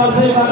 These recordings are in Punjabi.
fazer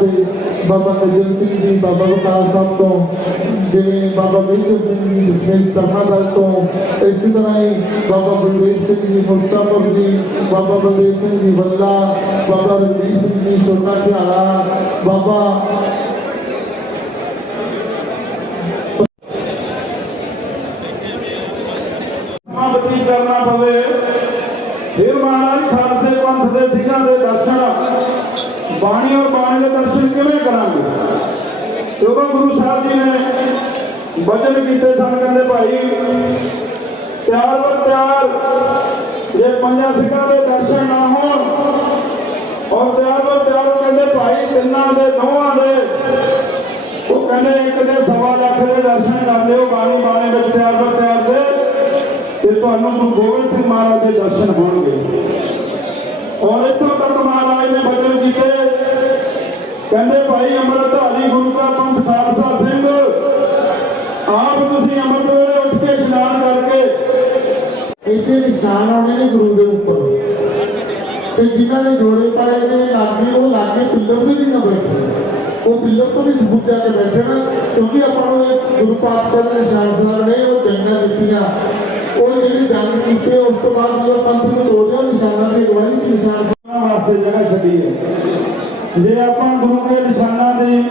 ਕਰਨੀ ਵਾਸਤੇ ਬਾਬਾ ਨਜਰ ਸਿੰਘ ਜੀ ਬਾਬਾ ਬਕਾਲ ਸਾਹਿਬ ਤੋਂ ਜਿਵੇਂ ਬਾਬਾ ਮੇਜਰ ਸਿੰਘ ਜੀ ਦਸ਼ਮੇਸ਼ ਤਰਨਾਦਲ ਤੋਂ ਇਸੇ ਤਰ੍ਹਾਂ ਹੀ ਬਾਬਾ ਬਲਵੀਰ ਸਿੰਘ ਜੀ ਮੁਸਤਾਫਰ ਜੀ ਬਾਬਾ ਬਲਦੇਵ ਸਿੰਘ ਜੀ ਵੱਲਾ ਬਾਬਾ ਰਣਜੀਤ ਸਿੰਘ ਜੀ ਛੋਟਾ ਘਿਆਲਾ ਬਾਬਾ ਸਮਾਪਤੀ ਕਰਨਾ ਪਵੇ ਫਿਰ ਮਹਾਰਾਜ ਖਾਲਸੇ ਪੰਥ ਦੇ ਸਿੰਘਾਂ ਦੇ ਦਰਸ਼ਨ ਬਾਣੀ ਔਰ ਬਾਣੀ ਦੇ ਦਰਸ਼ਨ ਕਿਵੇਂ ਕਰਾਂਗੇ? ਕਿਉਂਕਿ ਗੁਰੂ ਸਾਹਿਬ ਜੀ ਨੇ ਵਚਨ ਕੀਤੇ ਸਨ, ਕਹਿੰਦੇ ਭਾਈ, ਤਿਆਰ ਵਰ ਤਿਆਰ, ਜੇ ਪੰਜਾਂ ਸਿੰਘਾਂ ਦੇ ਦਰਸ਼ਨ ਨਾ ਹੋਣ, ਔਰ ਤਿਆਰ ਵਰ ਤਿਆਰ ਕਹਿੰਦੇ ਭਾਈ, ਤਿੰਨਾਂ ਦੇ, ਦੋਵਾਂ ਦੇ, ਉਹ ਕਹਿੰਦੇ ਇੱਕ ਦੇ ਸਵਾ ਲੱਖ ਦੇ ਦਰਸ਼ਨ ਕਰ ਲਿਓ, ਬਾਣੀ ਬਾਣੀ ਵਿੱਚ ਪਿਆਰ ਵਰ ਤਿਆਰ ਦੇ, ਤੇ ਤੁਹਾਨੂੰ ਗੁਰੂ ਗੋਬਿੰਦ ਸਿੰਘ ਮਹਾਰਾਜ ਦੇ ਦਰਸ਼ਨ ਹੋਣਗੇ। ਔਰ ਇੱਥੋਂ ਤੱਕ ਮਹਾਰਾਜ ਨੇ ਬਚਨ ਕੀਤੇ ਕਹਿੰਦੇ ਭਾਈ ਅੰਮ੍ਰਿਤਧਾਰੀ ਗੁਰੂ ਦਾ ਪੰਥ ਖਾਲਸਾ ਸਿੰਘ, ਆਪ ਤੁਸੀਂ ਅੰਮ੍ਰਿਤ ਵੇਲੇ ਉੱਠ ਕੇ ਇਸ਼ਨਾਨ ਕਰਕੇ ਇਸੇ ਨਿਸ਼ਾਨ ਆਉਣੇ ਨੇ ਗੁਰੂ ਦੇ ਉੱਪਰ। ਤੇ ਜਿਨ੍ਹਾਂ ਨੇ ਜੋੜੇ ਪਾਏ ਨੇ, ਲਾਗੇ ਉਹ ਲਾਗੇ ਪਿੱਲਰ ਤੇ ਵੀ ਨਾ ਬੈਠੇ। ਉਹ ਪਿੱਲਰ ਤੋਂ ਵੀ ਸਬੂਤ ਕੇ ਬੈਠੇ ਕਿਉਂਕਿ ਆਪਾਂ ਨੂੰ ਗੁਰੂ ਪਾਤਸ਼ਾਹ ਦੇ ਨਿਸ਼ਾਨ ਸਰ ਨੇ ਉਹ ਜੰਗਾਂ ਦਿੱਤੀਆਂ। ਉਹ ਜਿਹੜੀ ਜੰਗ ਕੀਤੀ, ਉਸ ਤੋਂ ਬਾਅਦ ਜਦੋਂ ਪੰਥ ਨੂੰ ਤੋੜਿਆ, ਨਿਸ਼ਾਨਾਂ ਦੀ ਅਗਵਾਈ ਨਿਸ਼ਾਨ ਵਾਸਤੇ ਜਗ੍ਹਾ ਛੱਡੀ ਹੈ। ਜੇ ਆਪਾਂ ਗੁਰੂ ਕੇ ਨਿਸ਼ਾਨਾਂ ਦੀ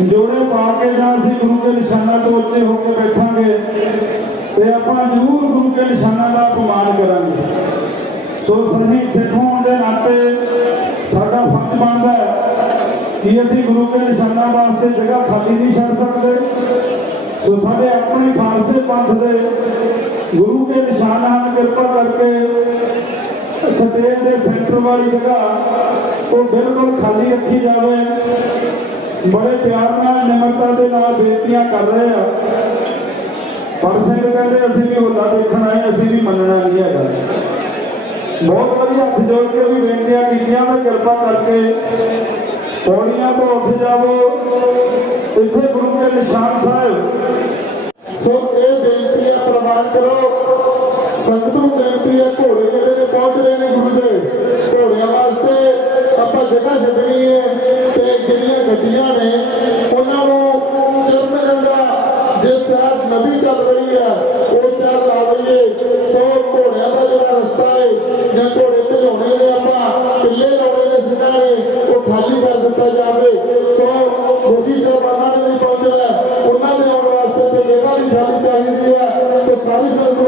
ਜੋੜੇ ਪਾ ਕੇ ਜਾਂ ਅਸੀਂ ਗੁਰੂ ਕੇ ਨਿਸ਼ਾਨਾਂ ਤੋਂ ਉੱਚੇ ਹੋ ਕੇ ਬੈਠਾਂਗੇ, ਤੇ ਆਪਾਂ ਜ਼ਰੂਰ ਗੁਰੂ ਕੇ ਨਿਸ਼ਾਨਾਂ ਦਾ ਅਪਮਾਨ ਕਰਾਂਗੇ। ਸੋ ਸਹੀ ਸਿੱਖ ਹੋਣ ਦੇ ਨਾਤੇ ਸਾਡਾ ਫਰਜ਼ ਬਣਦਾ ਕਿ ਅਸੀਂ ਗੁਰੂ ਕੇ ਨਿਸ਼ਾਨਾਂ ਵਾਸਤੇ ਜਗ੍ਹਾ ਖਾਲੀ ਨਹੀਂ ਛੱਡ ਸਕਦੇ। ਸੋ ਸਾਡੇ ਆਪਣੇ ਖਾਲਸੇ ਪੰਥ ਦੇ ਗੁਰੂ ਕੇ ਨਿਸ਼ਾਨ ਹਨ, ਕਿਰਪਾ ਕਰਕੇ ਸਟੇਜ ਦੇ ਸੈਂਟਰ ਵਾਲੀ ਜਗ੍ਹਾ, ਉਹ ਬਿਲਕੁਲ ਖਾਲੀ ਰੱਖੀ ਜਾਵੇ। ਬੜੇ ਪਿਆਰ ਨਾਲ, ਨਿਮਰਤਾ ਦੇ ਨਾਲ ਬੇਨਤੀਆਂ ਕਰ ਰਹੇ ਆ। ਪਰ ਸਿੰਘ ਕਹਿੰਦੇ, ਅਸੀਂ ਵੀ ਹੋਲਾ ਦੇਖਣ ਆਏ, ਅਸੀਂ ਵੀ ਮੰਨਣਾ ਨਹੀਂ ਹੈਗਾ। ਬਹੁਤ ਵਧੀਆ ਹੱਥ ਜੋੜ ਕੇ ਵੀ ਬੇਨਤੀਆਂ ਕੀਤੀਆਂ, ਮੈਂ ਕਿਰਪਾ ਕਰਕੇ ਪੌੜੀਆਂ ਤੋਂ ਉੱਠ ਜਾਵੋ। ਇੱਥੇ ਗੁਰੂ ਕੇ ਨਿਸ਼ਾਨ ਸਾਹਿਬ। ਸੋ ਇਹ ਬੇਨਤੀ ਹੈ ਪ੍ਰਵਾਨ ਕਰੋ। ਸੰਗਤ ਨੂੰ ਬੇਨਤੀ ਹੈ, ਘੋੜੇ ਜਿਹੜੇ ਨੇ ਪਹੁੰਚ ਰਹੇ ਨੇ ਗੁਰੂ ਦੇ। ਘੋੜਿਆਂ ਵਾਸਤੇ ਆਪਾਂ ਜਗ੍ਹਾ ਛੱਡਣੀ ਹੈ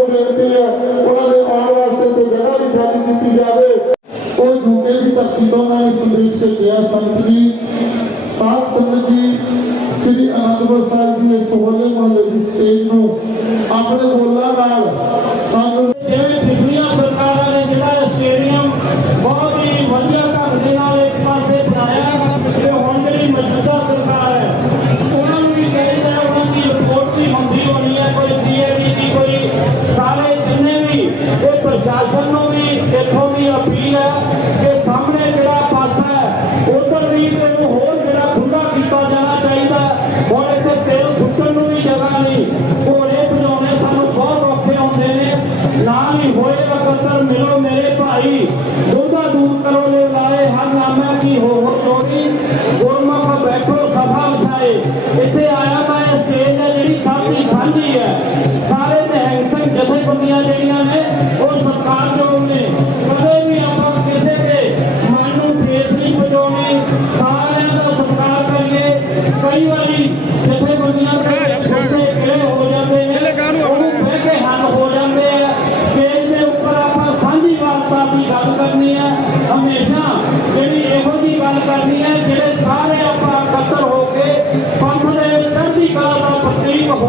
ਨੂੰ ਬੇਨਤੀ ਹੈ ਉਹਨਾਂ ਦੇ ਆਉਣ ਵਾਸਤੇ ਤੇ ਜਗ੍ਹਾ ਵੀ ਖਾਲੀ ਦਿੱਤੀ ਜਾਵੇ। ਉਹ ਯੂਕੇ ਦੀ ਧਰਤੀ ਤੋਂ ਮੈਂ ਇਹ ਸੰਦੇਸ਼ ਕੇ ਗਿਆ, ਸੰਤ ਜੀ, ਸਾਧ ਸੰਗਤ ਜੀ, ਸ੍ਰੀ ਅਨੰਦਪੁਰ ਸਾਹਿਬ ਜੀ ਇਸ ਹੋਲੇ ਮਹੱਲੇ ਦੀ ਸਟੇਜ ਨੂੰ ਆਪਣੇ ਬੋਲਾਂ ਨਾਲ ਸਾਨੂੰ ਪ੍ਰਸ਼ਾਸਨ ਨੂੰ ਵੀ ਇੱਥੋਂ ਦੀ ਅਪੀਲ ਹੈ ਕਿ ਸਾਹਮਣੇ ਜਿਹੜਾ ਪਾਸਾ ਹੈ, ਉਧਰ ਵੀ ਇਹਨੂੰ ਹੋਰ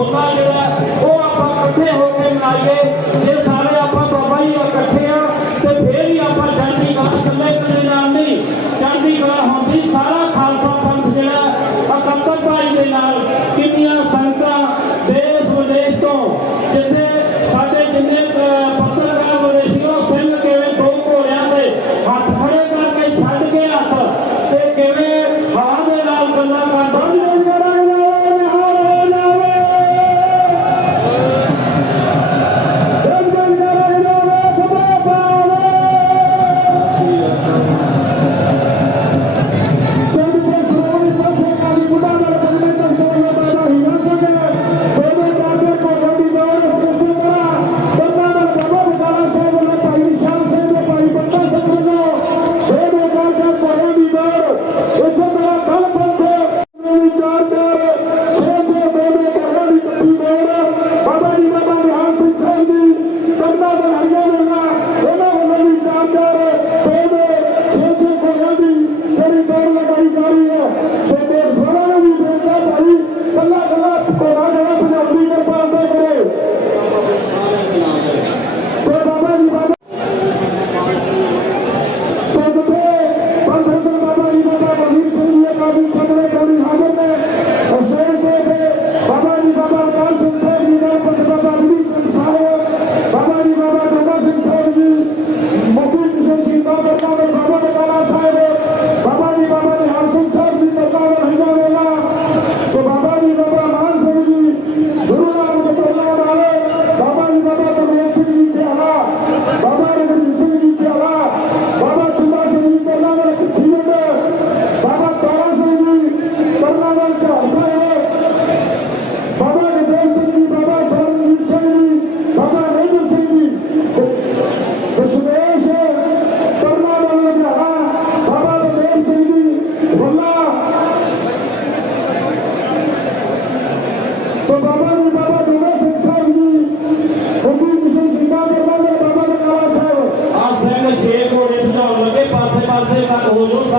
ਹੋਲਾ ਜਿਹੜਾ ਉਹ ਆਪਾਂ ਇਕੱਠੇ ਹੋ ਕੇ ਮਨਾਈਏ। ਜਿਸ Marcela Cogollos